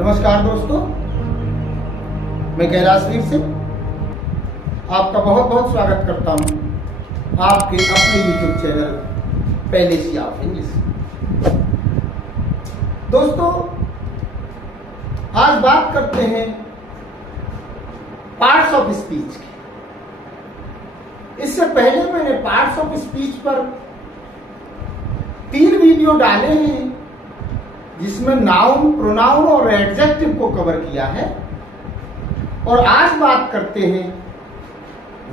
नमस्कार दोस्तों, मैं कैलाशवीर सिंह आपका बहुत बहुत स्वागत करता हूं आपके अपने यूट्यूब चैनल पेलेसी ऑफ इंग्लिश। दोस्तों, आज बात करते हैं पार्ट्स ऑफ स्पीच की। इससे पहले मैंने पार्ट्स ऑफ स्पीच पर 3 वीडियो डाले हैं जिसमें नाउन, प्रोनाउन और एडजेक्टिव को कवर किया है। और आज बात करते हैं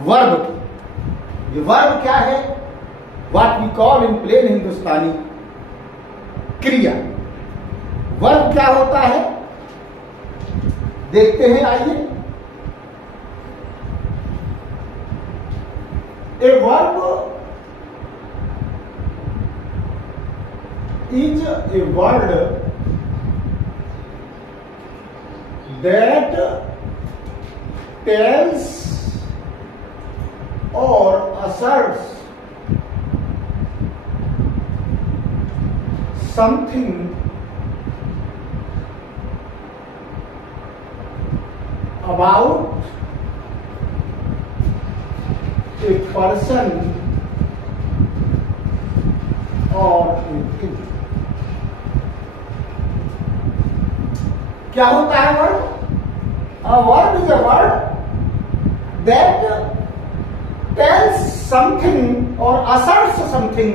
वर्ब की। ये वर्ब क्या है? What we call in plain Hindustani क्रिया। वर्ब क्या होता है देखते हैं, आइए। A verb is a word that tells or asserts something about a person or a thing। क्या होता है verb? A verb is a word that tells something or asserts something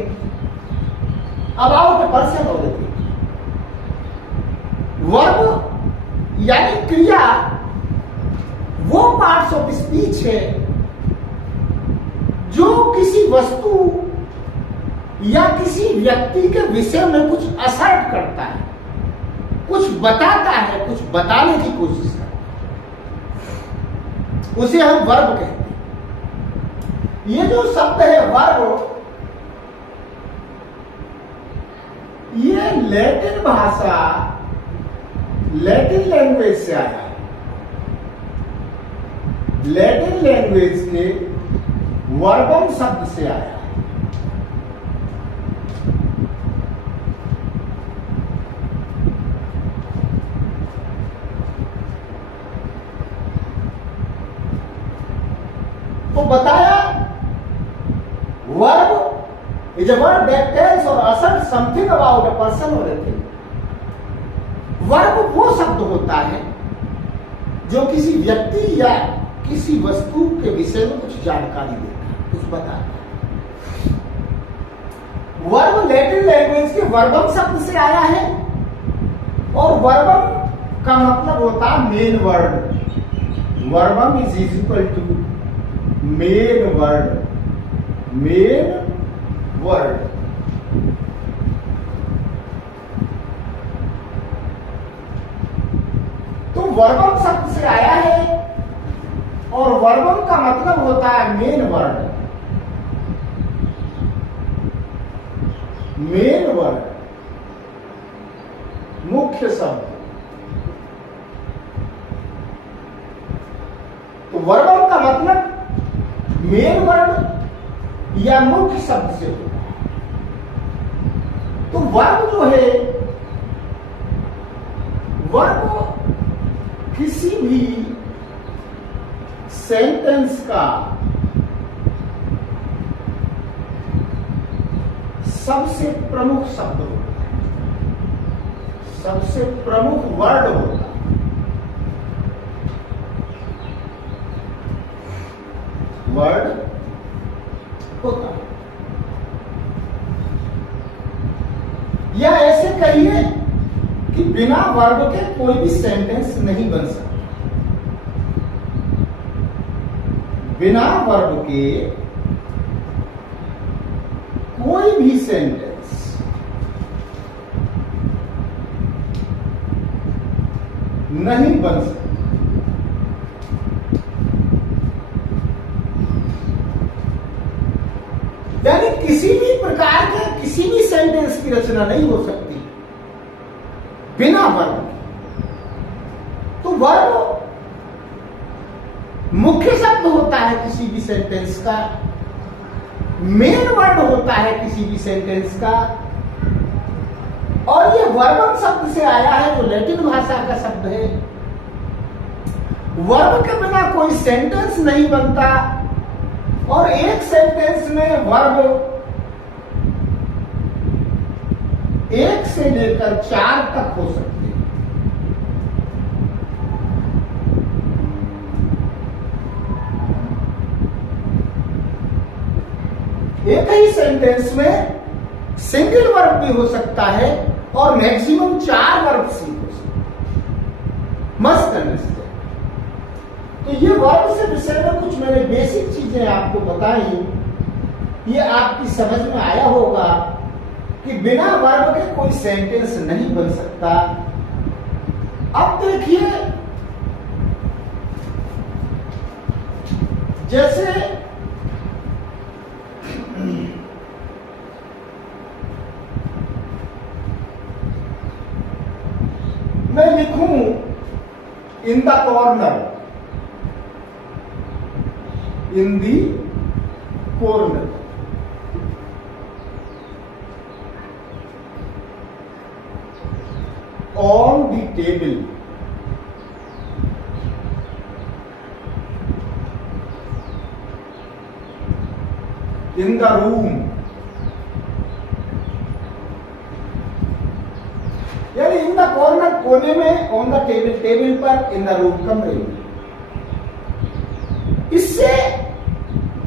about a person or a thing। Verb यानी क्रिया वो parts of speech है जो किसी वस्तु या किसी व्यक्ति के विषय में कुछ असर्ट करता है, कुछ बताता है, कुछ बताने की कोशिश करता है, उसे हम वर्ब कहते हैं। ये जो शब्द है वर्ब, ये लैटिन भाषा, लैटिन लैंग्वेज से आया है। लैटिन लैंग्वेज के वर्बम शब्द से आया है। तो बताया verb is a word that tells or asserts something about a person or a thing. Verb वो शब्द होता है जो किसी व्यक्ति या किसी वस्तु के विषय में कुछ जानकारी देता है, कुछ बताता है। वर्ब लैटिन लैंग्वेज के वर्बम शब्द से आया है और वर्बम का मतलब होता है main word. Verbum is equal to main word. Main word तो वर्बम शब्द से आया है और वर्बम का मतलब होता है मेन वर्ड। मेन वर्ड मुख्य शब्द। तो वर्बम का मतलब मेन वर्ड या मुख्य शब्द से होता है। तो वर्ब जो है, वर्ब किसी भी सेंटेंस का सबसे प्रमुख शब्द होता है, सबसे प्रमुख वर्ड होता है। वर्ड होता है, या ऐसे कहिए कि बिना वर्ब के कोई भी सेंटेंस नहीं बन सकता। बिना वर्ब के कोई भी सेंटेंस नहीं बन सकता। यानी किसी भी प्रकार के किसी भी सेंटेंस की रचना नहीं हो सकती बिना वर्ब। तो वर्ब मुख्य शब्द होता है किसी भी सेंटेंस का, मेन वर्ड होता है किसी भी सेंटेंस का, और ये वर्बम शब्द से आया है, जो लैटिन भाषा का शब्द है। वर्ब के बिना कोई सेंटेंस नहीं बनता, और एक सेंटेंस में वर्ब 1 से लेकर 4 तक हो सकते हैं। एक ही सेंटेंस में सिंगल वर्ब भी हो सकता है और मैक्सिमम 4 वर्ब भी हो सकते हैं। Must understand. तो ये वर्ब से विषय में कुछ मैंने बेसिक चीजें आपको बताई, ये आपकी समझ में आया होगा कि बिना वर्ब के कोई सेंटेंस नहीं बन सकता। अब देखिए, जैसे मैं लिखूं in the corner, in the corner, on the table, in the room, यानी इन द कॉर्नर कोने में, ऑन द टेबल टेबल पर, इन द रूम कमरे में। इससे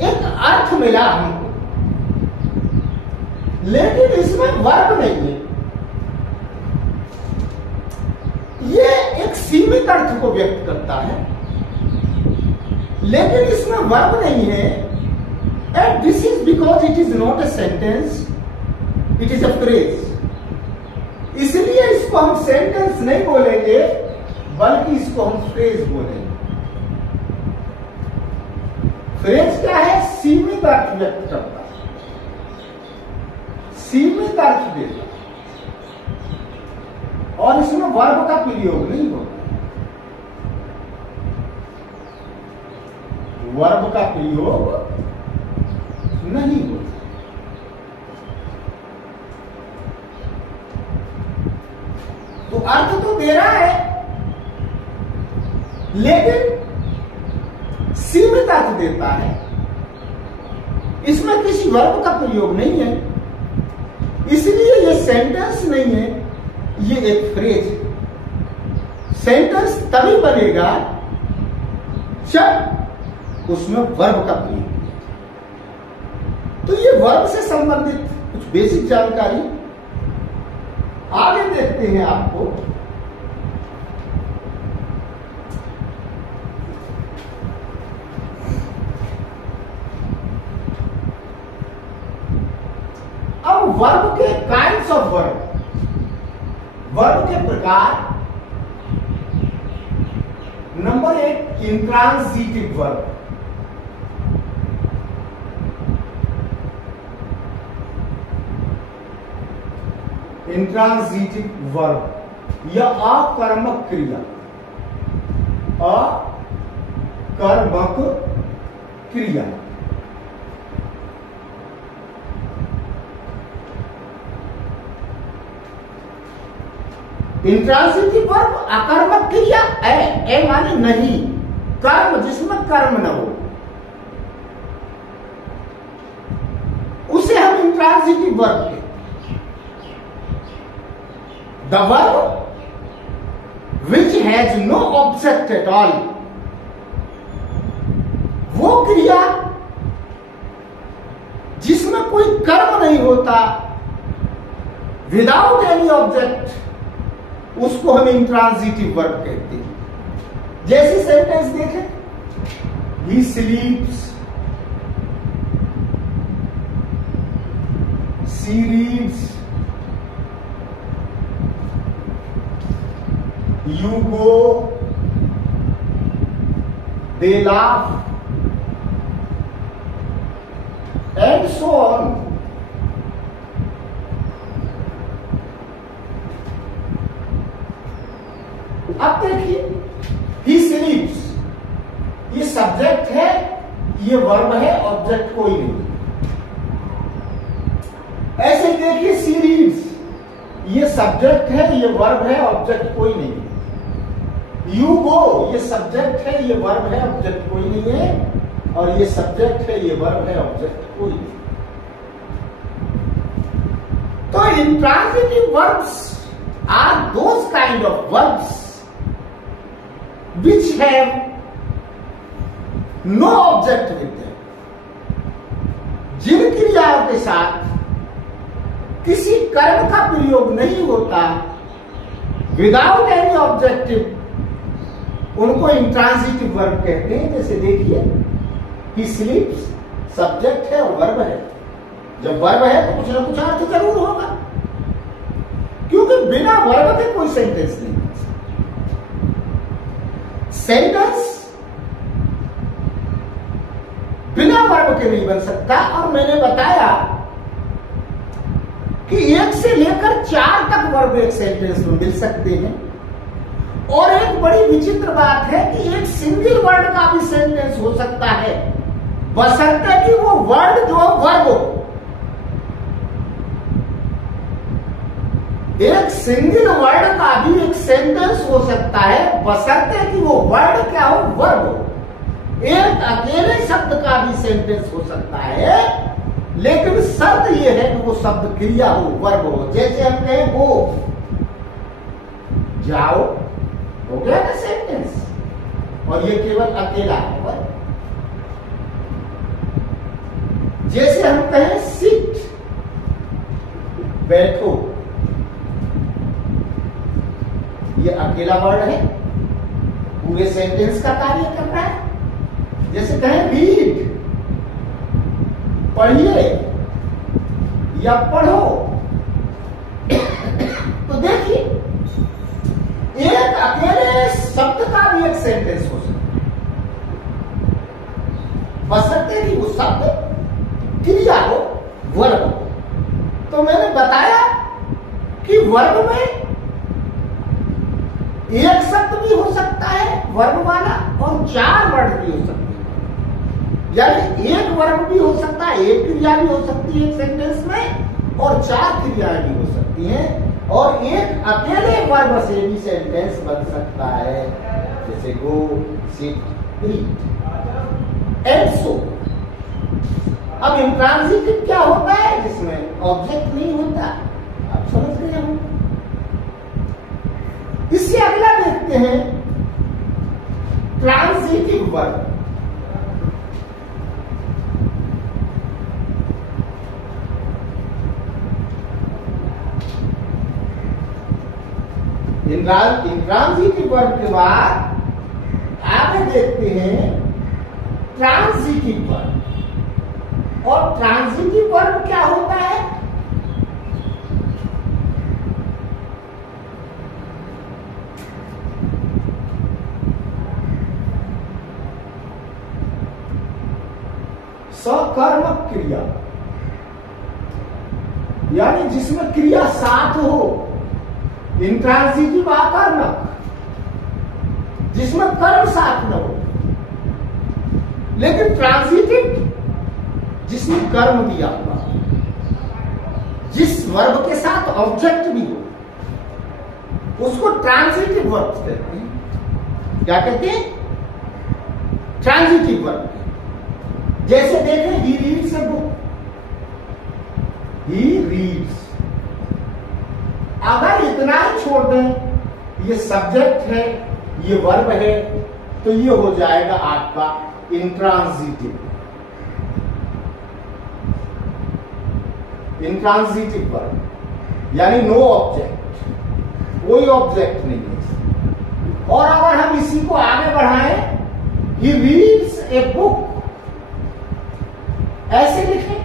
एक अर्थ मिला हमको, लेकिन इसमें वर्ब नहीं है। ये एक सीमित अर्थ को व्यक्त करता है, लेकिन इसमें वर्ब नहीं है। And this is because it is not a sentence, it is a phrase. इसलिए इसको हम सेंटेंस नहीं बोलेंगे, बल्कि इसको हम फ्रेज बोलेंगे। फ्रेज क्या है? सीमित अर्थ व्यक्त करता है, सीमित अर्थ देता है, और इसमें वर्ब का प्रयोग नहीं होता, वर्ब का प्रयोग नहीं होता। तो अर्थ तो दे रहा है, लेकिन सीमित अर्थ देता है, इसमें किसी वर्ब का प्रयोग नहीं है, इसलिए ये सेंटेंस नहीं है, ये एक फ्रेज है। सेंटेंस तभी बनेगा जब उसमें वर्ब का प्रयोग। तो ये वर्ब से संबंधित कुछ बेसिक जानकारी। आगे देखते हैं आपको अब वर्ब के काइंड्स ऑफ वर्ब, वर्ब के प्रकार। Number 1, intransitive verb. Intransitive verb या अकर्मक क्रिया, अकर्मक क्रिया। इंट्रांजिटिव वर्ब अकर्मक क्रिया, ए माने नहीं, कर्म जिसमें कर्म न हो, उसे हम इंट्रांजिटिव वर्ब कहते हैं। The verb which has no object at all, वो क्रिया जिसमें कोई कर्म नहीं होता, विदाउट एनी ऑब्जेक्ट, उसको हम इंट्रांजिटिव वर्ब कहते हैं। जैसे सेंटेंस देखें, he sleeps, she reads, you go, they laugh, and so on. अब देखिए, he sleeps, ये सब्जेक्ट है, ये वर्ब है, ऑब्जेक्ट कोई नहीं। ऐसे देखिए, she reads, ये सब्जेक्ट है, ये वर्ब है, ऑब्जेक्ट कोई नहीं है। यू गो, ये सब्जेक्ट है, ये वर्ब है, ऑब्जेक्ट कोई नहीं है। और ये सब्जेक्ट है, ये वर्ब है, ऑब्जेक्ट कोई नहीं। तो intransitive verbs are those kind of verbs which have no object with them, जिन क्रियाओं के साथ किसी कर्म का प्रयोग नहीं होता, विदाउट एनी ऑब्जेक्टिव, उनको इंट्रांजिटिव वर्ब कहते हैं। जैसे देखिए, ही स्लीप्स सब्जेक्ट है और वर्ब है। जब वर्ब है तो कुछ ना कुछ अर्थ जरूर होगा, क्योंकि बिना वर्ब के कोई सेंटेंस नहीं। सेंटेंस बिना वर्ब के नहीं बन सकता। और मैंने बताया कि 1 से लेकर 4 तक वर्ब एक सेंटेंस में मिल सकते हैं। और एक बड़ी विचित्र बात है कि एक सिंगल वर्ड का भी सेंटेंस हो सकता है, बशर्ते कि वो वर्ड जो वर्ब हो। एक सिंगल वर्ड का भी एक सेंटेंस हो सकता है, बशर्ते कि वो वर्ड क्या हो, वर्ब हो। एक अकेले शब्द का भी सेंटेंस हो सकता है, लेकिन शर्त यह है कि वो शब्द क्रिया हो, वर्ब हो। जैसे हम कहें गो, जाओ, हो गया ना सेंटेंस, और ये केवल अकेला है वर्ब। जैसे हम कहें सिट, बैठो, ये अकेला वर्ड है, पूरे सेंटेंस का कार्य कर रहा है। जैसे कहें रीड, पढ़िए या पढ़ो, तो देखिए एक अकेले शब्द का भी एक सेंटेंस हो सकता है, बशर्ते कि वो शब्द क्रिया हो, वर्ब हो। तो मैंने बताया कि वर्ब में एक शब्द भी हो सकता है वर्ब वाला, और 4 वर्ड भी हो सकते हैं। यानी एक वर्ब भी हो सकता है, एक क्रिया भी हो सकती है एक सेंटेंस में, और 4 क्रियाएं भी हो सकती हैं, और एक अकेले वर्ब से भी सेंटेंस बन सकता है। जैसे गो, सिट, रीड एंड सो। अब इंट्रांजिटिव क्या होता है? जिसमें ऑब्जेक्ट नहीं होता। आप समझ गए हो? इससे अगला देखते हैं ट्रांजिटिव वर्ब। इंट्रांजिटिव वर्ब के बाद आगे देखते हैं ट्रांजिटिव वर्ब। और ट्रांजिटिव वर्ब क्या होता है? सकर्मक क्रिया, यानी जिसमें क्रिया साथ हो। इंट्रांजिटिव आकर्मक, जिसमें कर्म साथ न हो। लेकिन ट्रांजिटिव जिसमें कर्म दिया हुआ, जिस वर्ब के साथ ऑब्जेक्ट भी हो, उसको ट्रांजिटिव वर्ब कहते हैं। क्या कहते हैं? Transitive verb. जैसे देखें, he reads a book, he reads. अगर इतना ही छोड़ दें, ये सब्जेक्ट है, ये वर्ब है, तो ये हो जाएगा आपका इंट्रांजिटिव। इंट्रांजिटिव वर्ब यानी नो ऑब्जेक्ट, कोई ऑब्जेक्ट नहीं है। और अगर हम इसी को आगे बढ़ाएं, ही रीड्स ए बुक, ऐसे लिखें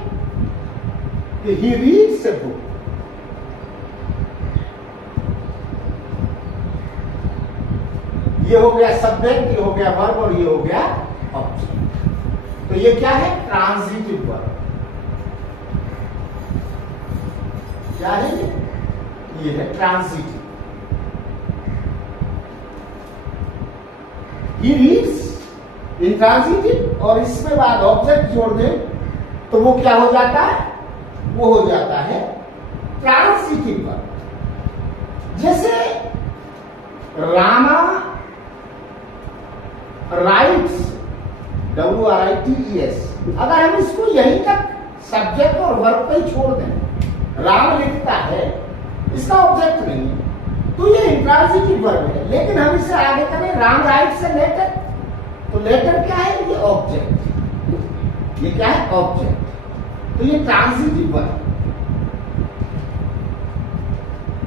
कि ही रीड्स ए बुक। ये हो गया सब्जेक्ट, ये हो गया वर्ब, और ये हो गया ऑब्जेक्ट। तो ये क्या है? Transitive verb. क्या है ये है ट्रांजिटिव। ही रीड्स इंट्रांजिटिव, और इसमें बाद ऑब्जेक्ट जोड़ दें तो वो क्या हो जाता है? वो हो जाता है ट्रांजिटिव वर्ब। जैसे रामा राइट्स, WRITES, अगर हम इसको यहीं तक सब्जेक्ट और वर्ब पे ही छोड़ दें, राम लिखता है, इसका ऑब्जेक्ट नहीं है, तो ये इंट्रांजिटिव वर्ब है। लेकिन हम इसे आगे करें, राम राइट से लेटर, तो लेटर क्या है? ये ऑब्जेक्ट। ये क्या है? ऑब्जेक्ट। तो ये ट्रांजिटिव वर्ब,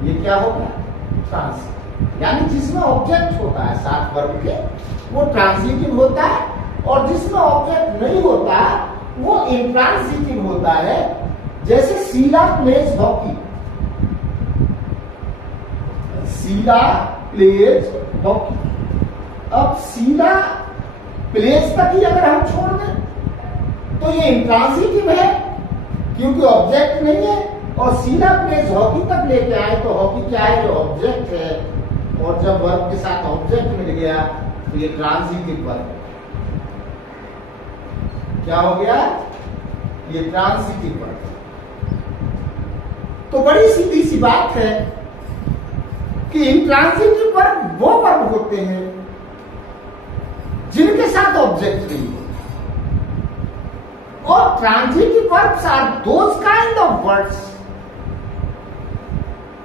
ये क्या होगा? ट्रांजिटिव, यानी जिसमें ऑब्जेक्ट होता है साथ वर्ब के वो ट्रांजिटिव होता है, और जिसमें ऑब्जेक्ट नहीं होता वो इंट्रांजिटिव होता है। जैसे Sheela plays hockey, Sheela plays hockey. अब शीला प्लेज तक ही अगर हम छोड़ दें तो ये इंट्रांजिटिव है क्योंकि ऑब्जेक्ट नहीं है, और शीला प्लेज हॉकी तक लेके आए तो हॉकी क्या है? ये ऑब्जेक्ट है, और जब वर्ब के साथ ऑब्जेक्ट मिल गया तो ये ट्रांजिटिव वर्ब क्या हो गया? ये ट्रांजिटिव वर्ब। तो बड़ी सीधी सी बात है कि इंट्रांजिटिव वर्ब वो वर्ब होते हैं जिनके साथ ऑब्जेक्ट नहीं होता, और transitive verbs are those kind of words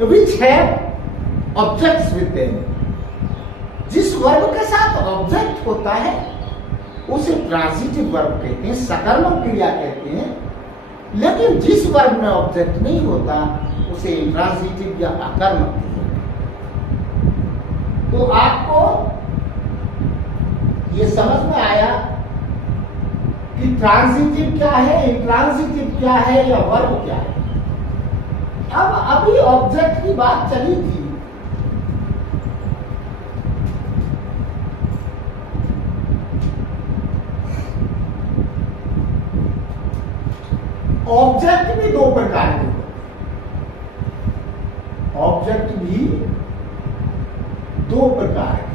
which have objects with them। जिस वर्ब के साथ ऑब्जेक्ट होता है उसे ट्रांजिटिव वर्ब कहते हैं, सकर्मक क्रिया कहते हैं। लेकिन जिस वर्ब में ऑब्जेक्ट नहीं होता उसे इंट्रांजिटिव या अकर्मक कहते हैं। तो आपको ये समझ में आया कि ट्रांजिटिव क्या है, इंट्रांजिटिव क्या है, या वर्ब क्या है। अब अभी ऑब्जेक्ट की बात चली थी, ऑब्जेक्ट भी दो प्रकार के होते हैं, ऑब्जेक्ट भी दो प्रकार के।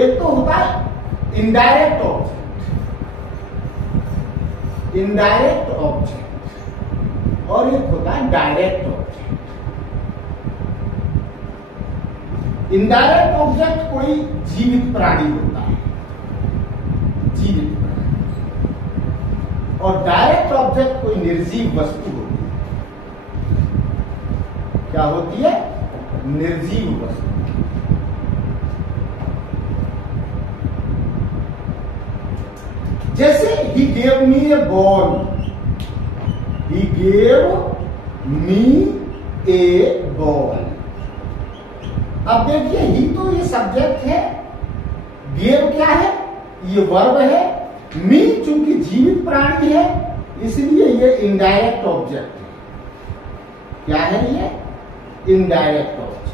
एक तो होता है इनडायरेक्ट ऑब्जेक्ट, इनडायरेक्ट ऑब्जेक्ट, और एक होता है डायरेक्ट ऑब्जेक्ट। इनडायरेक्ट ऑब्जेक्ट कोई जीवित प्राणी होता है, जीवित प्राणी, और डायरेक्ट ऑब्जेक्ट कोई निर्जीव वस्तु होती है। क्या होती है? निर्जीव वस्तु। जैसे he gave me a ball, he gave me a ball। अब देखिए ही तो ये सब्जेक्ट है, गेव क्या है? ये वर्ब है, मी चूंकि जीवित प्राणी है इसलिए ये इनडायरेक्ट ऑब्जेक्ट है। क्या है ये? Indirect object.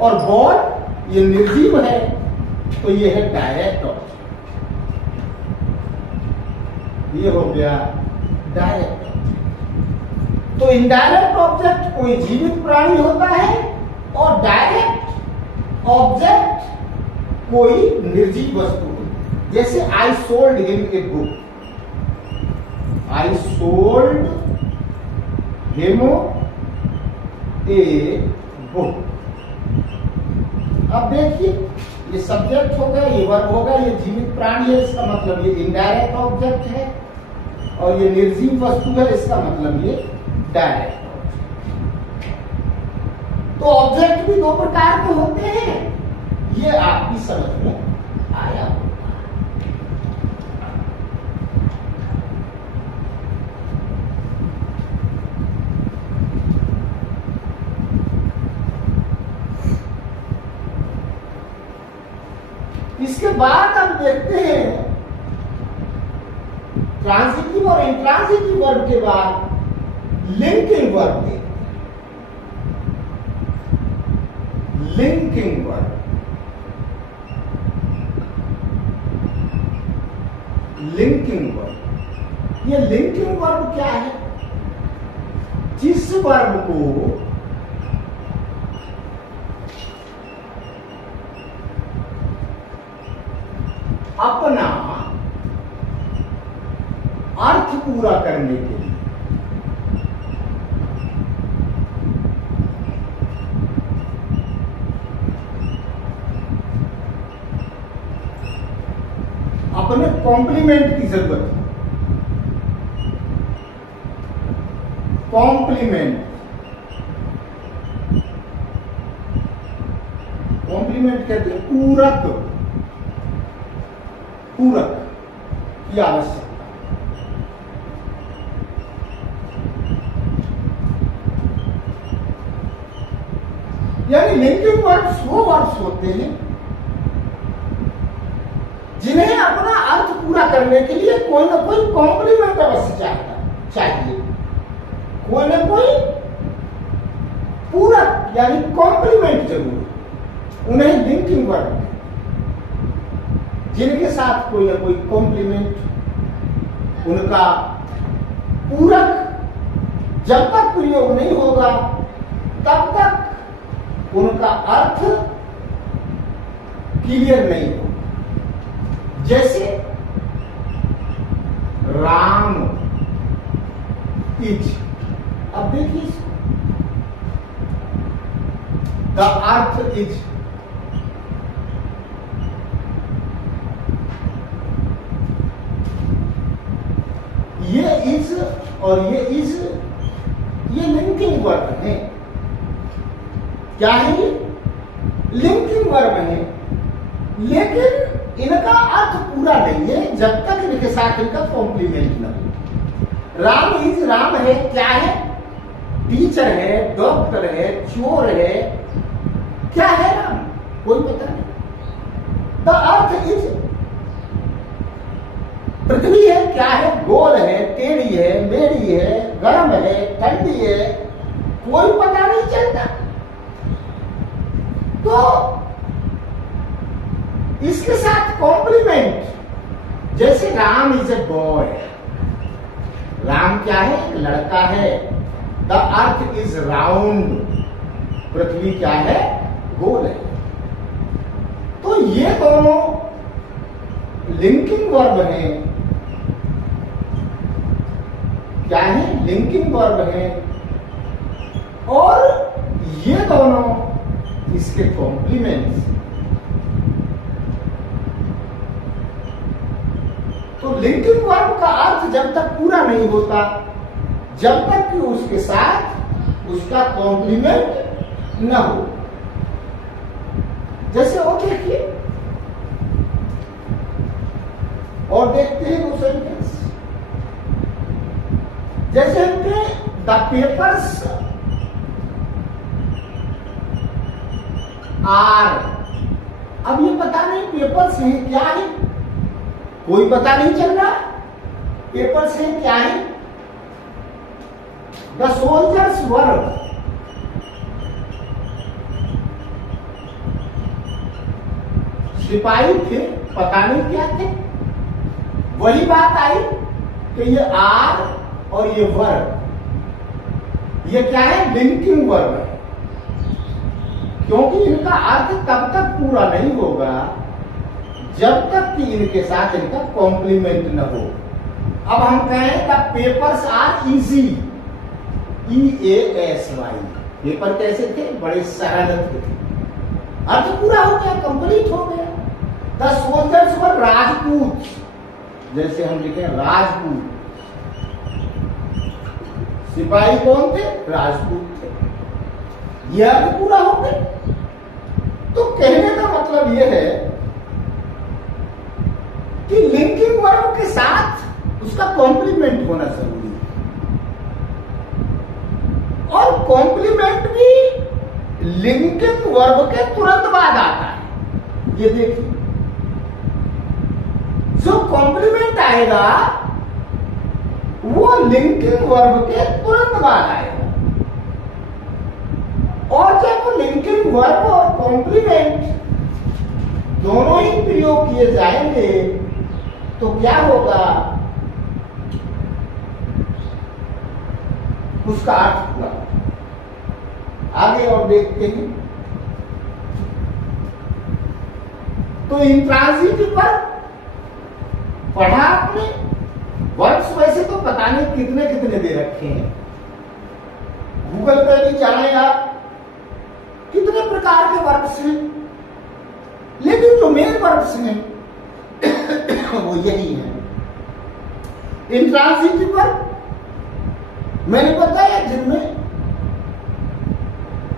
और बॉल ये निर्जीव है तो ये है डायरेक्ट ऑब्जेक्ट। ये हो गया डायरेक्ट ऑब्जेक्ट। तो इनडायरेक्ट ऑब्जेक्ट कोई जीवित प्राणी होता है, और डायरेक्ट ऑब्जेक्ट कोई निर्जीव वस्तु होती है। जैसे I sold him a book, I sold him a book. अब देखिए ये सब्जेक्ट हो गया, ये वर्ब होगा, ये जीवित प्राणी है, इसका मतलब ये इनडायरेक्ट ऑब्जेक्ट है, और ये निर्जीव वस्तु है, इसका मतलब ये डायरेक्ट ऑब्जेक्ट। तो ऑब्जेक्ट भी दो प्रकार के होते हैं, ये आपकी समझ में आया होगा। इसके बाद हम देखते हैं ट्रांजिटिव और इंट्रांजिटिव वर्ब के बाद लिंकिंग वर्ब देखते हैं। Linking verb, linking verb. ये लिंकिंग वर्ब क्या है? जिस वर्ब को अपना अर्थ पूरा करने के लिए अपने कॉम्प्लीमेंट की जरूरत है। कॉम्प्लीमेंट, कॉम्प्लीमेंट कहते हैं पूरक, पूरक की आवश्यकता। यानी लिंकिंग वर्ड्स वो वर्ड्स होते हैं जिन्हें अपना अर्थ पूरा करने के लिए कोई ना कोई कॉम्प्लीमेंट अवश्य चाहिए, कोई ना कोई पूरक यानी कॉम्प्लीमेंट जरूर। उन्हें लिंकिंग वर्ड है, जिनके साथ कोई ना कोई कॉम्प्लीमेंट, उनका पूरक जब तक प्रयोग नहीं होगा तब तक उनका अर्थ क्लियर नहीं होगा। जैसे राम इज, अब देखिए द अर्थ इज, ये इज और ये इज, ये लिंकिंग वर्ब है। क्या है ये? लिंकिंग वर्ब है, लेकिन इनका अर्थ पूरा नहीं है जब तक इनके साथ इनका कॉम्प्लीमेंट न हो। राम इज, राम है, क्या है? टीचर है, डॉक्टर है, चोर है, क्या है राम? कोई पता नहीं। द अर्थ इज, पृथ्वी है, क्या है? गोल है, टेढ़ी है, मेरी है, गर्म है, ठंडी है, कोई पता नहीं चलता। तो इसके साथ कॉम्प्लीमेंट, जैसे Ram is a boy, Ram क्या है? एक लड़का है। द अर्थ इज राउंड, पृथ्वी क्या है? गोल है। तो ये दोनों लिंकिंग वर्ब हैं। क्या है? लिंकिंग वर्ब है, और ये दोनों इसके कॉम्प्लीमेंट्स। तो लिंकिंग वर्ब का अर्थ जब तक पूरा नहीं होता, जब तक कि उसके साथ उसका कॉम्प्लीमेंट न हो। जैसे और देखिए, और देखते हैं वो सेंटेंस। जैसे हमने द पेपर्स आर, अब ये पता नहीं पेपर्स है क्या है, कोई पता नहीं चल रहा पेपर्स है क्या है। द सोल्जर्स वर, सिपाही थे, पता नहीं क्या थे। वही बात आई कि ये आर और ये वर्ब, ये क्या है? लिंकिंग वर्ब है, क्योंकि इनका अर्थ तब तक पूरा नहीं होगा जब तक कि इनके साथ इनका कॉम्प्लीमेंट न हो। अब हम कहें the papers are easy, EASY, paper कैसे थे? बड़े सरल थे, अर्थ पूरा हो गया, कंप्लीट हो गया। द सोल्जर्स वर राजपूत, जैसे हम लिखे राजपूत, सिपाही कौन थे? राजपूत थे, यह अर्थ पूरा हो गया। तो कहने का मतलब यह है कि लिंकिंग वर्ब के साथ उसका कॉम्प्लीमेंट होना जरूरी है, और कॉम्प्लीमेंट भी लिंकिंग वर्ब के तुरंत बाद आता है। ये देखिए, जो कॉम्प्लीमेंट आएगा वो लिंकिंग वर्ब के तुरंत बाद आएगा, और जब लिंकिंग वर्ब और कॉम्प्लीमेंट दोनों ही प्रयोग किए जाएंगे तो क्या होगा? उसका अर्थ पूरा। आगे और देखते हैं। तो इंट्रांजिटिव वर्ब पढ़ा आपने, वर्ब्स वैसे तो पता नहीं कितने कितने दे रखे हैं, गूगल पे भी जाएं आप, कितने प्रकार के वर्ब्स हैं, लेकिन जो मेन वर्ब्स हैं वो यही है। इंट्रांजिटिव वर्ब मैंने बताया जिनमें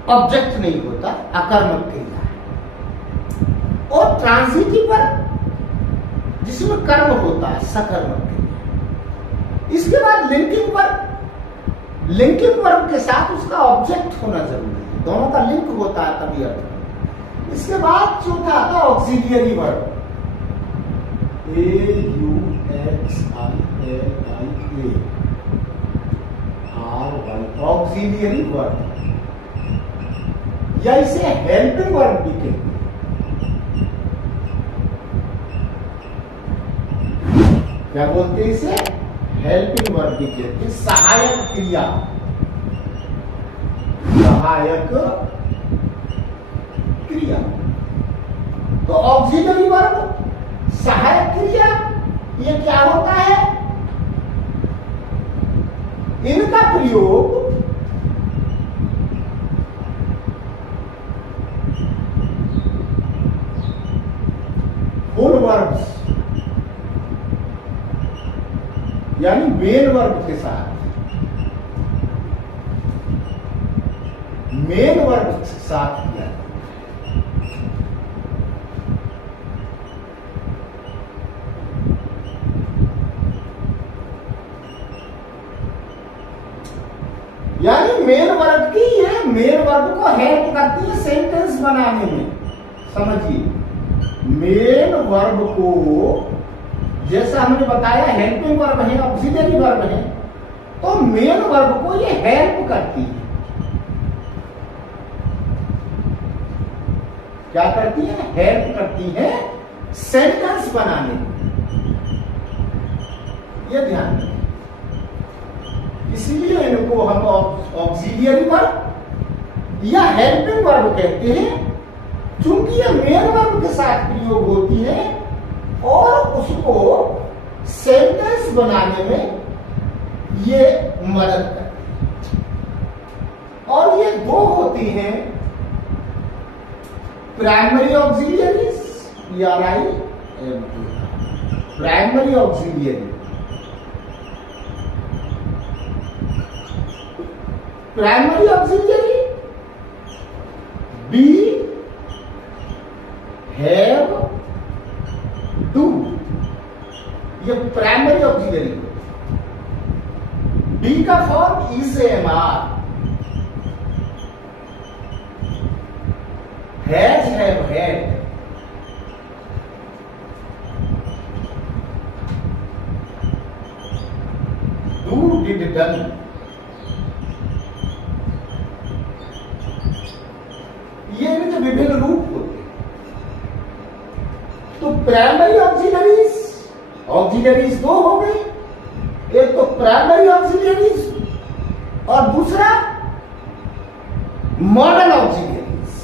ऑब्जेक्ट नहीं होता, अकर्मक क्रिया है, और ट्रांजिटिव वर्ब जिसमें कर्म होता है, सकर्मक क्रिया। इसके बाद लिंकिंग वर्ब, लिंकिंग वर्ब के साथ उसका ऑब्जेक्ट होना जरूरी है, दोनों का लिंक होता है तभी अर्थ। इसके बाद चौथा आता है ऑक्सिलियरी वर्ब, ऑक्सिलियरी वर्ब, या इसे हेल्पिंग वर्ब भी कहते हैं। क्या बोलते हैं इसे? हेल्पिंग वर्ब भी कहते हैं, सहायक क्रिया, सहायक क्रिया। तो ऑक्सिलरी वर्ब, सहायक क्रिया, ये क्या होता है? इनका प्रयोग फुल वर्ब्स यानी मेन वर्ब के साथ, मेन वर्ब के साथ किया। यानी मेन वर्ब की, ये मेन वर्ब को हेल्प करती है सेंटेंस बनाने में। समझिए, मेन वर्ब को, जैसा हमने बताया हेल्पिंग वर्ब है, ऑक्सिलरी वर्ब है, तो मेन वर्ब को ये हेल्प करती है। क्या करती है? हेल्प करती है सेंटेंस बनाने में। ये ध्यान रखें, इसलिए इनको हम ऑक्सिलियरी वर्ब या हेल्पिंग वर्ब कहते हैं, क्योंकि ये मेन वर्ब के साथ प्रयोग होती है और उसको सेंटेंस बनाने में ये मदद करती है। और ये दो होती हैं, primary auxiliaries, primary auxiliary, primary auxiliary, be, have, do, ये प्राइमरी ऑक्सिलरी। बी का form is am are, has, have, had, do, did, done. ये इनके विभिन्न रूप होते हैं। तो प्राइमरी ऑक्सिलरीज, ऑक्सिलरीज दो हो गई, एक तो प्राइमरी ऑक्सिलरीज और दूसरा मॉडल ऑक्सिलरीज।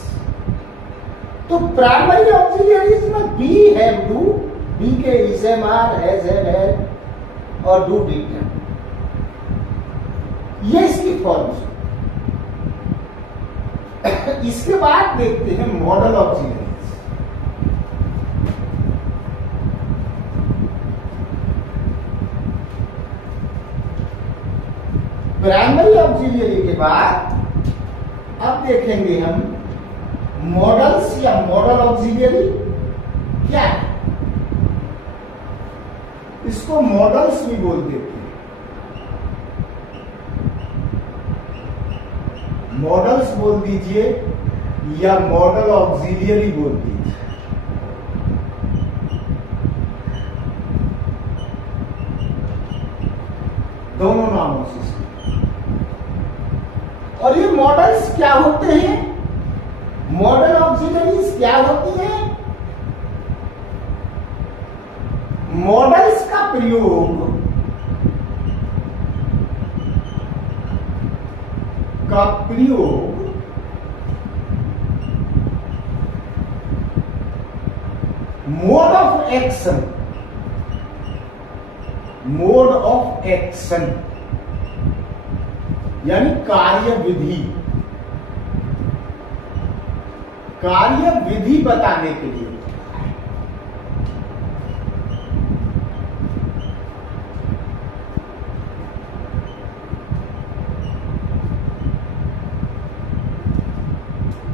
तो प्राइमरी ऑक्सिलरीज में बी, हैव, डू, बी के is, am, are, has, had, had और डू, डिड, डन, ये इसकी फॉर्म्स। इसके बाद देखते हैं मॉडल ऑक्सिलरीज। प्राइमरी ऑक्सिलरी के बाद अब देखेंगे हम मॉडल्स या मॉडल ऑक्सिलरी क्या है। इसको मॉडल्स भी बोल देते हैं, मॉडल्स बोल दीजिए या मॉडल ऑक्सिलियरी बोल दीजिए। दोनों नामों से। और ये मॉडल्स क्या होते हैं? मॉडल ऑक्सिलरीज क्या होती हैं? मॉडल्स का प्रयोग mode of action mode of action यानी कार्य विधि, कार्य विधि बताने के लिए।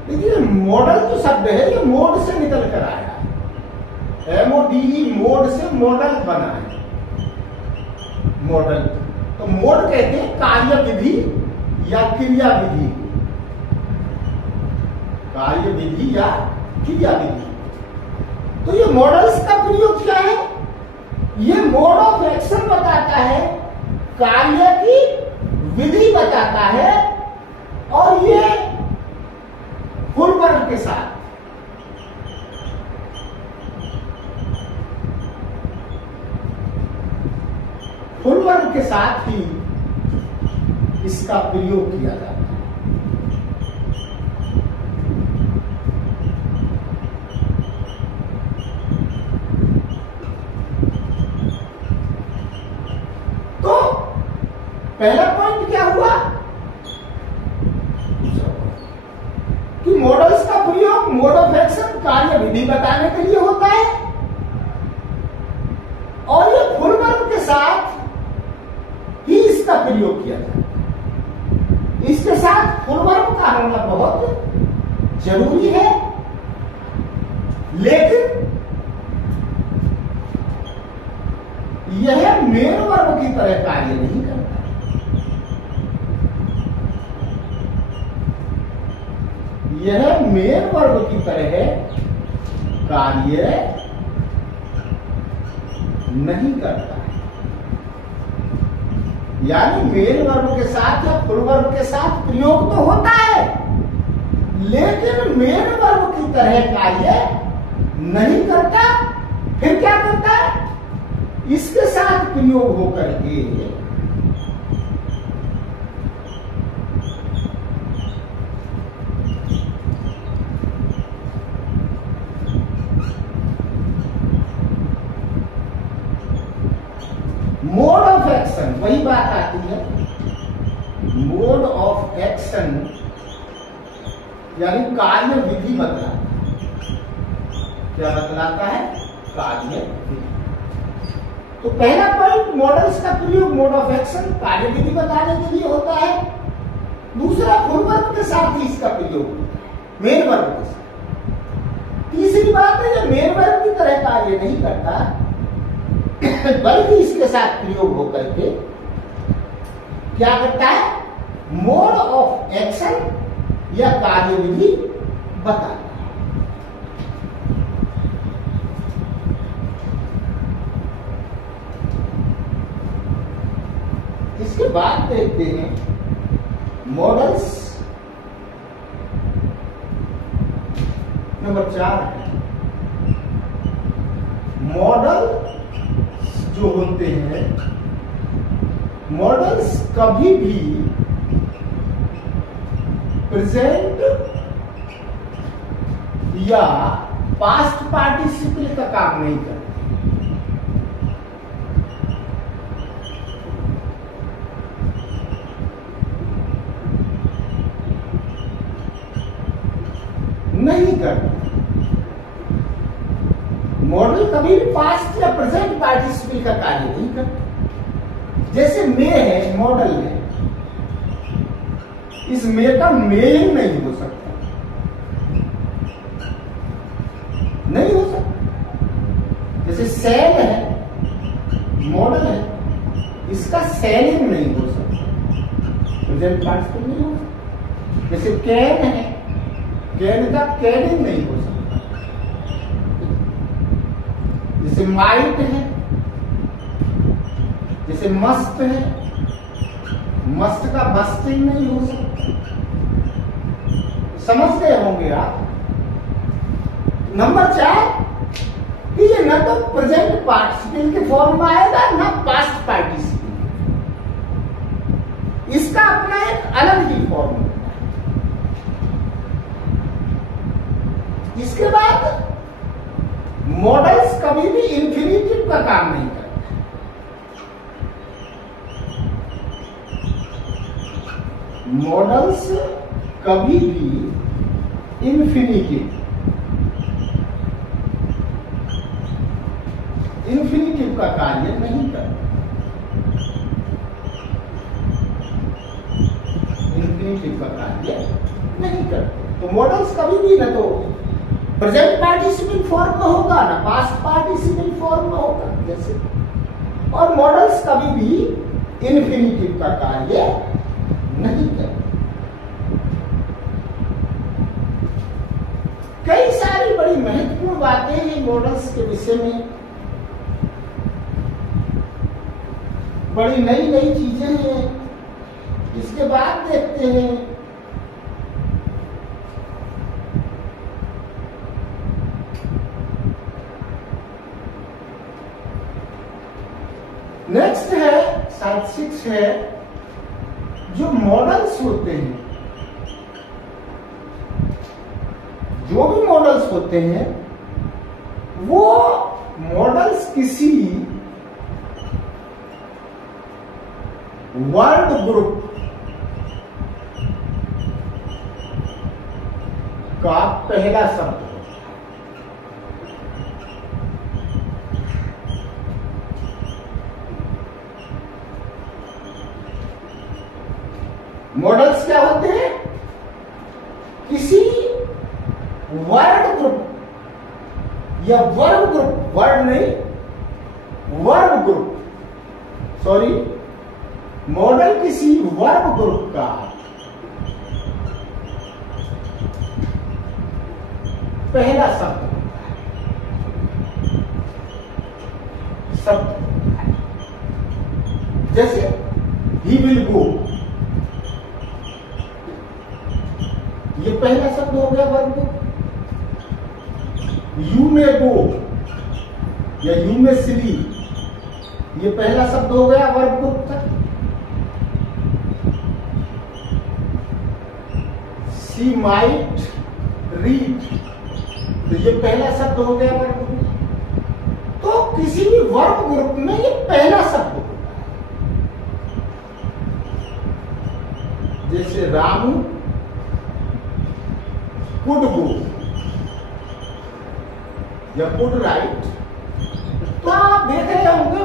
देखिए मॉडल जो शब्द है ये मोड से निकल कर आया है, MODE मोड से मॉडल बना है। मॉडल तो मोड कहते हैं कार्य विधि या क्रिया विधि, कार्य विधि या क्रिया विधि। तो ये मॉडल्स का प्रयोग क्या है? ये मोड ऑफ एक्शन बताता है, कार्य की विधि बताता है, और ये फुल वर्ब के साथ फुल वर्ब के साथ ही इसका प्रयोग किया जाता है। तो पहला पॉइंट क्या हुआ कि मॉडल्स का प्रयोग मोड ऑफ एक्शन कार्य विधि बताने के लिए होता है, और ये फुल वर्ब के साथ ही इसका प्रयोग किया जाता है। इसके साथ फुल वर्ब का होना बहुत जरूरी है, लेकिन यह मेन वर्ब की तरह कार्य नहीं करता। यह मेन वर्ब की तरह कार्य नहीं करता है। यानी मेन वर्ब के साथ या फुल वर्ब के साथ प्रयोग तो होता है, लेकिन मेन वर्ब की तरह कार्य नहीं करता। फिर क्या करता है? इसके साथ प्रयोग होकर के मोड ऑफ एक्शन, वही बात आती है, मोड ऑफ एक्शन यानी कार्य विधि बतलाता है। क्या बतलाता है? कार्य विधि। तो पहला पॉइंट मॉडल्स का प्रयोग मोड ऑफ एक्शन कार्य विधि बताने के लिए होता है। दूसरा फुल वर्ब के साथ ही इसका प्रयोग होता है, मेन वर्ब के साथ। तीसरी बात है, यह मेन वर्ब की तरह कार्य नहीं करता, बल्कि इसके साथ प्रयोग होकर के क्या करता है? मोड ऑफ एक्शन या कार्य विधि बताता है। इसके बाद देखते हैं मॉडल्स नंबर 4 है। मॉडल जो होते हैं, मॉडल्स कभी भी प्रेजेंट या पास्ट पार्टिसिपल का काम नहीं करते। नहीं करते। मॉडल कभी भी पास्ट या प्रेजेंट पार्टिसिपल का कार्य नहीं करता। जैसे मे है, मॉडल है, इस मे का मे ही नहीं हो सकता, नहीं हो सकता। जैसे सेल है, मॉडल है, इसका सेलिंग नहीं हो सकता, प्रेजेंट पार्टिसिपल नहीं हो सकता। जैसे कैन है, कैन का कैनिंग नहीं हो सकता। जैसे माइट है, जैसे मस्त है, मस्त का मस्टिंग नहीं हो सकता। समझते होंगे आप। नंबर 4 कि ये न तो प्रेजेंट पार्टिसिपल के फॉर्म में आएगा, न पास्ट पार्टिसिपल। इसका अपना एक अलग ही फॉर्म होता है। इसके बाद मॉडल्स कभी भी इंफिनिटिव का काम नहीं करता। मॉडल्स कभी भी इंफिनिटिव का कार्य नहीं करते। इंफिनिटिव का कार्य नहीं करते। तो मॉडल्स कभी भी न तो प्रेजेंट पार्टिसिपल फॉर्म में होगा, ना पास्ट पार्टिसिपल फॉर्म में होगा जैसे, और मॉडल्स कभी भी इंफिनिटिव का कार्य नहीं करते। कई सारी बड़ी महत्वपूर्ण बातें हैं मॉडल्स के विषय में, बड़ी नई नई चीजें हैं। इसके बाद देखते हैं नेक्स्ट है, शायद 6 है, जो मॉडल्स होते हैं, जो भी मॉडल्स होते हैं वो मॉडल्स किसी वर्ड ग्रुप का पहला शब्द है। मॉडल्स क्या होते हैं? किसी वर्ड ग्रुप या वर्ब ग्रुप, वर्ड नहीं वर्ब ग्रुप, सॉरी, मॉडल किसी वर्ब ग्रुप का पहला शब्द जैसे ही विल गो, ये पहला शब्द हो गया वर्ब ग्रुप। यू मे गो या यू मे स्लीप, ये पहला शब्द हो गया वर्ब ग्रुप का। शी माइट रीड, तो ये पहला शब्द हो गया वर्ब ग्रुप। तो किसी भी वर्ब ग्रुप में ये पहला शब्द होता है। जैसे रामू कुड गो या कुड राइट, तो आप देख रहे होंगे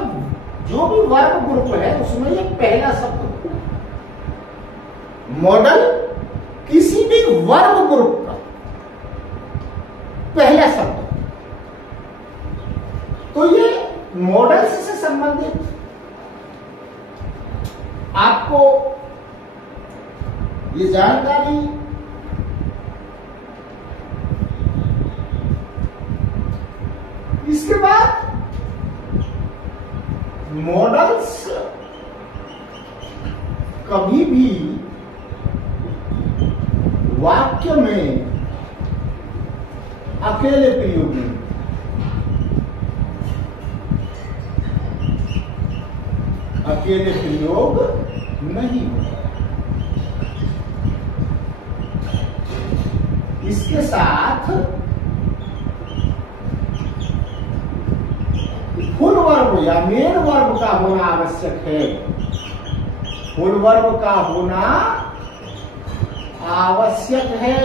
जो भी वर्ब ग्रुप है उसमें ये पहला शब्द होता है। मॉडल किसी भी वर्ब ग्रुप का पहला शब्द, तो ये मॉडल्स से संबंधित आपको ये जानकारी इसके बाद मॉडल्स कभी भी वाक्य में अकेले प्रयोग नहीं, अकेले प्रयोग नहीं होता। इसके साथ फुल वर्ब या मेन वर्ब का होना आवश्यक है। फुल वर्ब का होना आवश्यक है।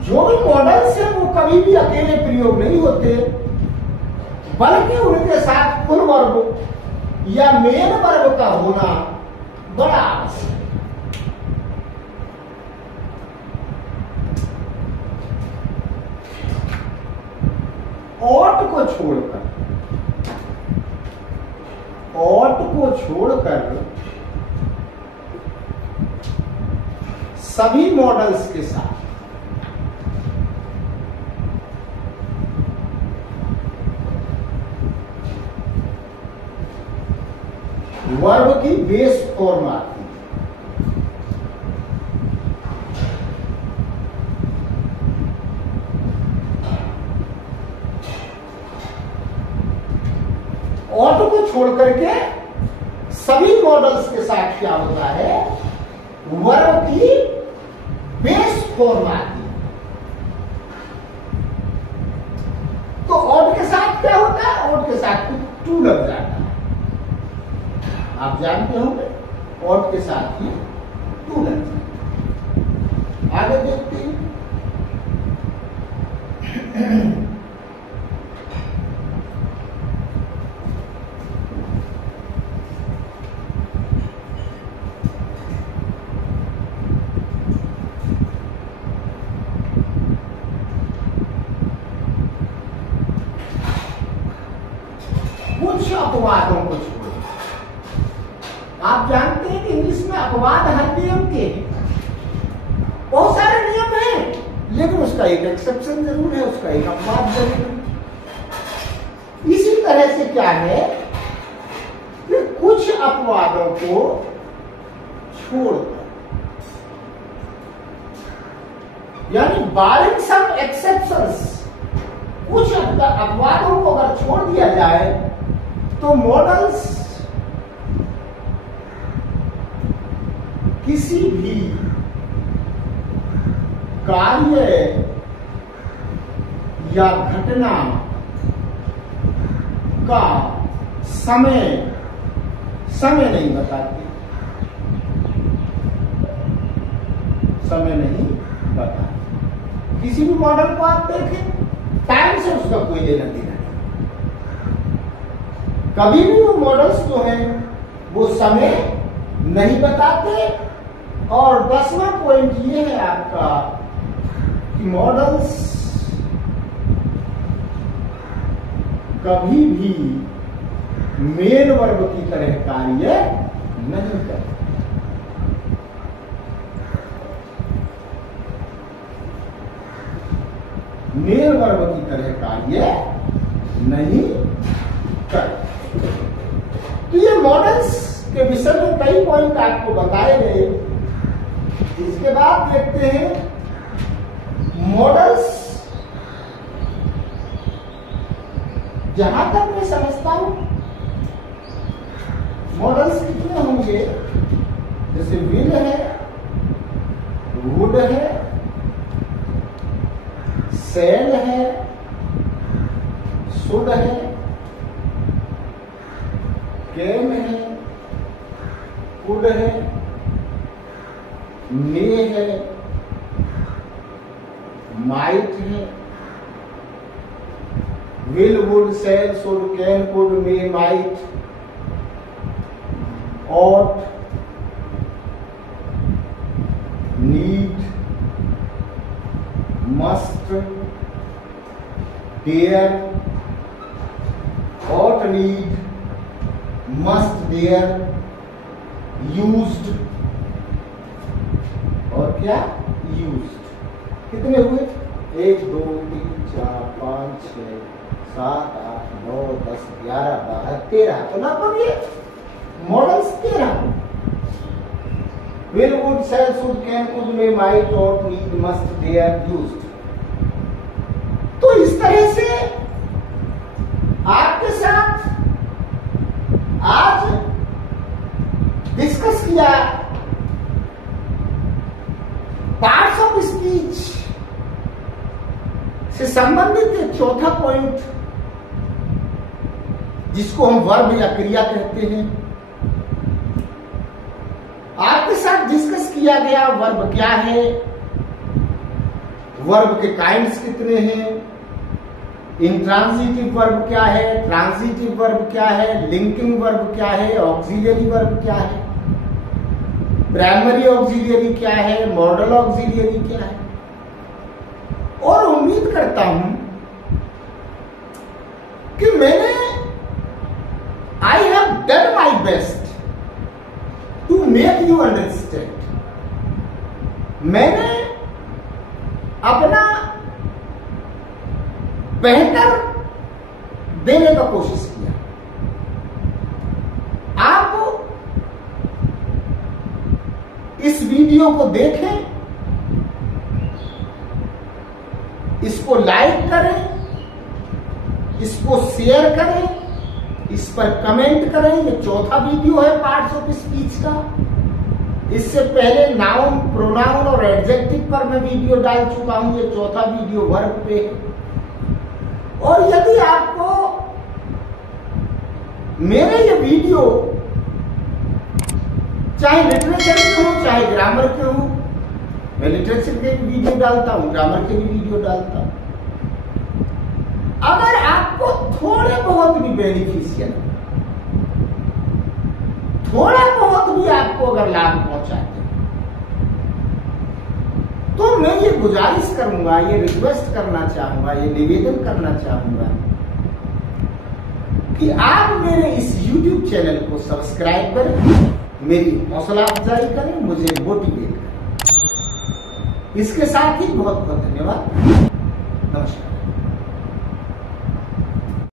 जो भी मॉडल्स हैं वो कभी भी अकेले प्रयोग नहीं होते, बल्कि उनके साथ फुल वर्ब या मेन वर्ब का होना बड़ा आवश्यक है। ऑट को छोड़कर सभी मॉडल्स के साथ वर्ब की बेस फॉर्म आती है। ऑटो को छोड़ करके सभी मॉडल्स के साथ क्या होता है, वर्ब की बेस फॉर्म आती है। तो ऑट के साथ क्या होता है, ऑट के साथ टू लग जाता है। आप जानते होंगे और के साथ ही टू लग जाए। आगे देखते हैं। कुछ अपवादों को छोड़, आप जानते हैं कि इंग्लिश में अपवाद हर नियम के बहुत सारे नियम हैं, लेकिन उसका एक एक्सेप्शन जरूर है, उसका एक अपवाद जरूर है। इसी तरह से क्या है कि कुछ अपवादों को छोड़कर, यानी बारिंग सम एक्सेप्शंस, कुछ अपवादों को अगर छोड़ दिया जाए तो मॉडल्स किसी भी कार्य या घटना का समय नहीं बताते, समय नहीं बताते। किसी भी मॉडल को आप देखें, टाइम से उसका कोई लेना देना नहीं। कभी भी वो मॉडल्स जो हैं वो समय नहीं बताते। और 10वां पॉइंट ये है आपका कि मॉडल्स कभी भी मेन वर्ब की तरह कार्य नहीं करते। मेन वर्ब की तरह कार्य नहीं करते। तो ये मॉडल्स के विषय में कई पॉइंट आपको बताए गए। इसके बाद देखते हैं मॉडल्स, जहां तक मैं समझता हूं मॉडल्स कितने होंगे, जैसे विल है, वुड है, सेल है, शुड है, कैन है, कुड है, मे है, माइट है, will, would, shall, should, can, could, may, might, ought, need, must, dare, ought, need, must, dare, used और क्या used। कितने हुए? 1 2 3 4 5 6 7 8 9 10 11 12 13। तो लगभग ये modals 13। Will, would, shall, should, can, could, may, might, ought, need, must, dare, used। तो इस तरह से आपके साथ आज डिस्कस किया पार्ट्स ऑफ स्पीच से संबंधित एक चौथा पॉइंट, जिसको हम वर्ब या क्रिया कहते हैं, आपके साथ डिस्कस किया गया। वर्ब क्या है, वर्ब के काइंड्स कितने हैं, इंट्रांजिटिव वर्ब क्या है, ट्रांजिटिव वर्ब क्या है, लिंकिंग वर्ब क्या है, ऑक्सिलियरी वर्ब क्या है, प्राइमरी ऑक्सिलियरी क्या है, मॉडल ऑक्सिलियरी क्या है। और उम्मीद करता हूं कि मैंने I have done my best to make you understand. मैंने अपना बेहतर देने का कोशिश किया। आप इस वीडियो को देखें, इसको लाइक करें, इसको शेयर करें, इस पर कमेंट करें। ये चौथा वीडियो है पार्ट्स ऑफ स्पीच का। इससे पहले नाउन, प्रोनाउन और एडजेक्टिव पर मैं वीडियो डाल चुका हूं। ये चौथा वीडियो वर्ब पे है। और यदि आपको मेरे ये वीडियो चाहे लिटरेचर के हो चाहे ग्रामर के हो। मैं लिटरेचर के भी वीडियो डालता हूं, ग्रामर के भी वीडियो डालता हूं। अगर आपको थोड़े बहुत भी बेनिफिशियल, थोड़ा बहुत भी आपको अगर लाभ पहुंचाते, तो मैं ये गुजारिश करूंगा, ये रिक्वेस्ट करना चाहूंगा, ये निवेदन करना चाहूंगा कि आप मेरे इस YouTube चैनल को सब्सक्राइब करें, मेरी हौसला अफजाई करें, मुझे मोटिवेट करें। इसके साथ ही बहुत बहुत धन्यवाद। नमस्कार।